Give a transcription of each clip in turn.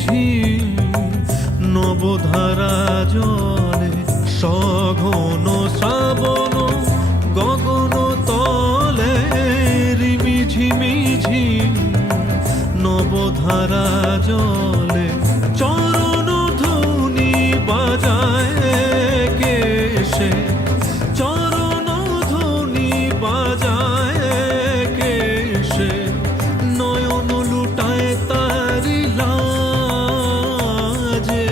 ঝিম নবধারা জলে সঘন শ্রাবণ গগন তলে রিমিঝিমি ঝিম নবধারা জলে চরণ ধ্বনি বাজায় কেশে চরণ ধ্বনি বাজায় কেশে নয়ন লুটায় তারি লাজে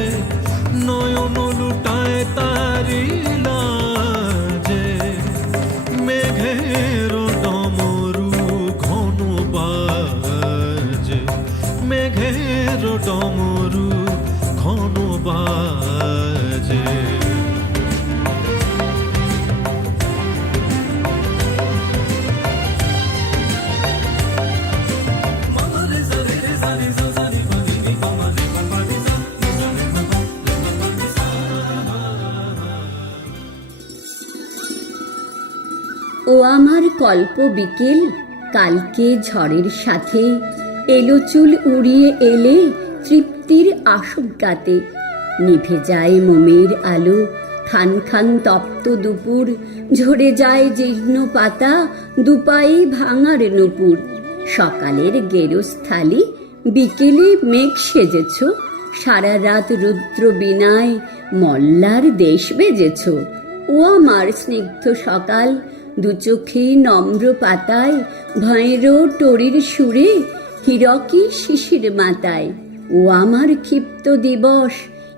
নয়ন লুটায় তারি লাজে মেঘের ডমরু ঘন বাজে মেঘের ডমরু ঘন বাজে ও আমার কল্প বিকেল কালকে ঝড়ের সাথে এলো চুল উড়িয়ে এলে তৃপ্তির আশঙ্কাতে নিভে যায় মোমের আলো খান খান তপ্ত দুপুর ঝরে যায় জীর্ণ পাতা দুপায়ে ভাঙার নুপুর সকালের গেরস্থালি বিকেলে মেঘ সেজেছ সারা রাত রুদ্র বিনায় মল্লার দেশ বেজেছ ও আমার স্নিগ্ধ সকাল দু চোখে নম্র পাতায় ভয়েরও টরির সুরে হিরকি শিশির মাতায় ও আমার ক্ষিপ্ত দিবস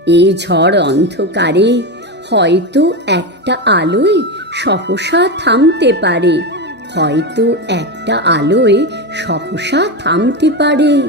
এই ঝড় অন্ধকারে হয়তো একটা আলোয় সহসা থামতে পারে হয়তো একটা আলোয় সহসা থামতে পারে।